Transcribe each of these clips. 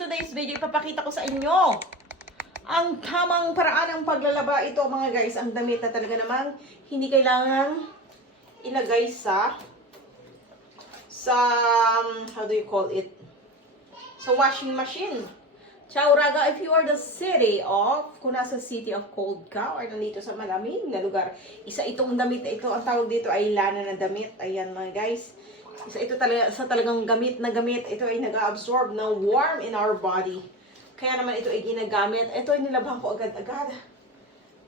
today's video, ipapakita ko sa inyo ang tamang paraan ng paglalaba. Ito mga guys, ang damit na talaga namang hindi kailangan ilagay sa how do you call it? Sa washing machine. Ciao raga, if you are kung nasa city of cold ka or nandito sa malamig na lugar, isa itong damit na ito, ang tawag dito ay lana na damit. Ayan mga guys. Isa ito talaga, sa talagang gamit na gamit. Ito ay nag-absorb ng warm in our body. Kaya naman ito ay ginagamit. Ito ay nilabhan ko agad-agad.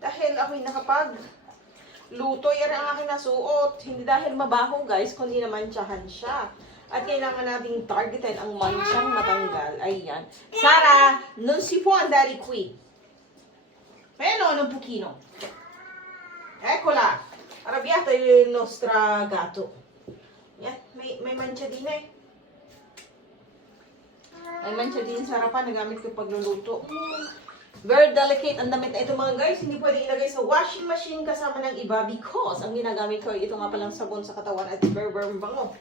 Dahil ako'y nakapag-luto. Yan ang aking nasuot. Hindi dahil mabaho guys, kundi naman tsahan siya. At kailangan nating targetin ang mansyang matanggal. Ayan. Sara, non si può andare qui. Meno, un pochino. Eccola. Arrabbiata il nostro gatto. Yan, may mancha din eh. May mancha din sa harapan, nagamit ko pagluluto. Very delicate ang damit na ito mga guys. Hindi pwede ilagay sa washing machine kasama ng iba because ang ginagamit ko ito nga palang sabon sa katawan at very bango.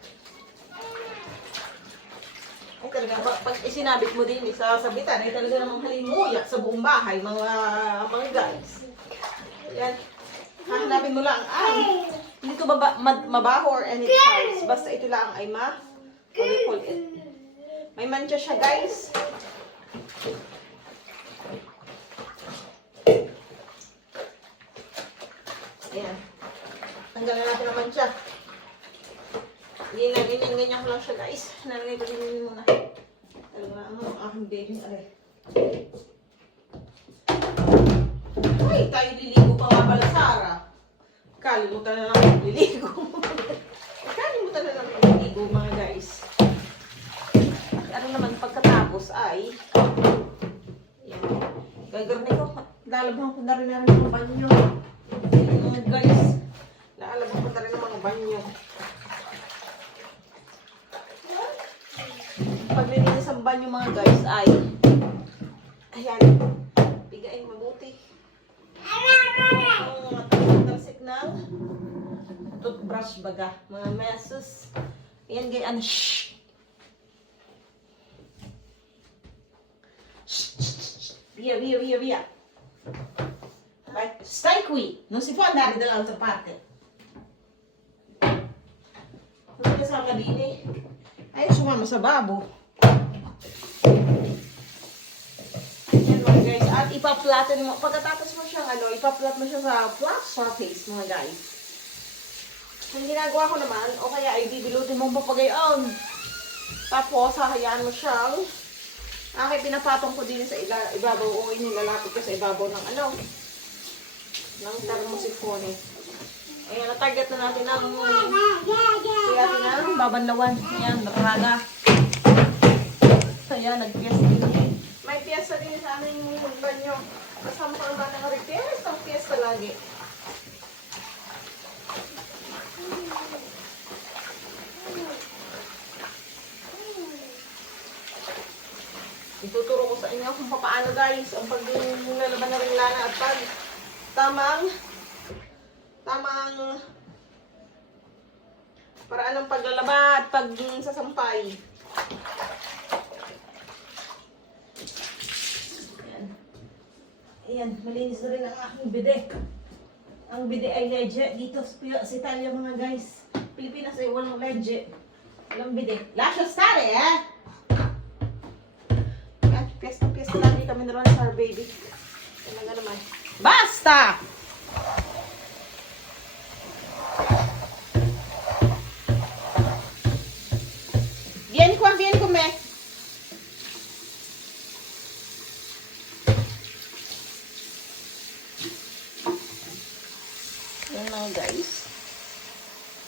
Ay talaga, pag isinabit mo din sa sabitan, ay talaga namang halimuyak sa buong bahay mga guys. Yan. Hahanapin mo lang ay hindi ito mabaho or any tiles. Basta ito lang ay what do you call it? May mancha siya guys. Ayan. Tanggalan natin ang mancha. Ganyan ko lang siya guys. Nalagay ko din muna. Talaga ang aking baby. Ay, tayo liligo pa nga pala, Sara. Kalimutan na lang magliligo. Kalimutan na lang magliligo, mga guys. Ano naman, pagkatapos ay yan. Gagawin ko. Lalabhan ko na rin ang mga banyo. Mga guys. Lalabhan ko na rin ang mga banyo. Paglilinis ang banyo, mga guys, ay ayan. Bigain mabuti. Talsik ng toothbrush baga. Mga messes. Ayan gayaan. Shhh! Via. Vai, stai qui. Non si può andare dall'altra parte. Non kasama din eh. Ay, sumama sa babo. Guys, at ipa-flatten mo. Pagkatapos mo siyang ipa-flat mo siya sa flat surface, mga guys. Ang ginagawa ko naman, o kaya ay bibilutin mong papagayon. Tapos, hahayaan mo siyang pinapatong ko din sa ibabaw o inilalapit ko sa ibabaw ng ng thermosifone. Ayan, na-target na natin ang babanlawan. Ayan, raga. Ayan, nag-fiesta din. May piyesta din sa aming banyo. Kasama ko ba ng request? Ang piyesta lagi. Ituturo ko sa inyo kung paano guys ang paglalaban na ring lana at pag tamang paraan ng paglalaba at pagsasampay. Ayan, malinis na rin ang aking bide. Ang bide ay legit dito sa Italia mga guys. Pilipinas ay walang legit. Walang bide. Lascia stare eh! Ayan, piyesta lagi kami naroon sa our baby. Talaga naman. Basta! Vieni con me. Yan mga guys.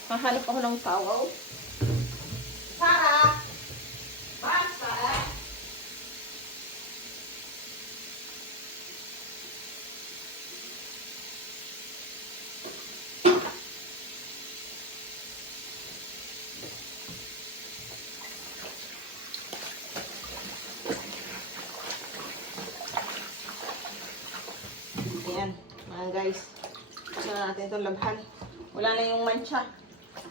Mahanap ako ng towel. Sara! Basta eh! Ayan, mga guys. Ito na natin itong labhan. Wala na yung mancha.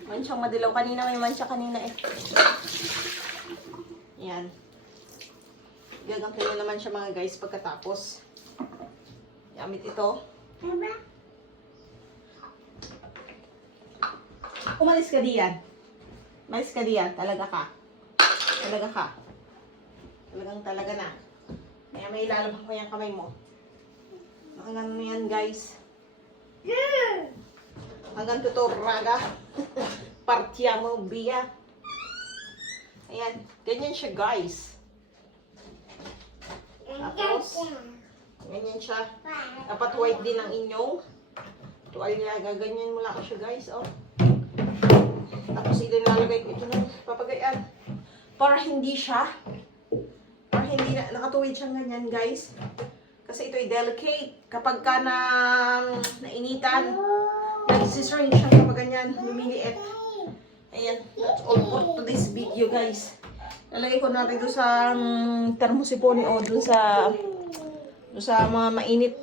Mansyang madilaw. Kanina may mancha kanina eh. Ayan. Gaganto nyo naman siya mga guys pagkatapos. Gamit ito. Umalis ka diyan. Umalis ka diyan. Talaga ka. Talaga ka. Talaga na. May ilalabang ko yung kamay mo. Hanggang ano yan guys. Hanggang tutor raga. Partya mo biya. Ayan. Ganyan siya guys. Tapos, ganyan siya. Dapat white din ang inyong tuwalya. Gaganyan mo lang siya guys. Oh. Tapos ilalagay ito na papagayan. Para hindi na nakatuwid siyang ganyan guys. Kasi ito ay delicate. Kapag ka nainitan, nagsisrange siya kapag ganyan, lumiliit. Ayan, that's all for today's video guys. Lalagay ko na rin doon sa thermosipone o doon sa mga mainit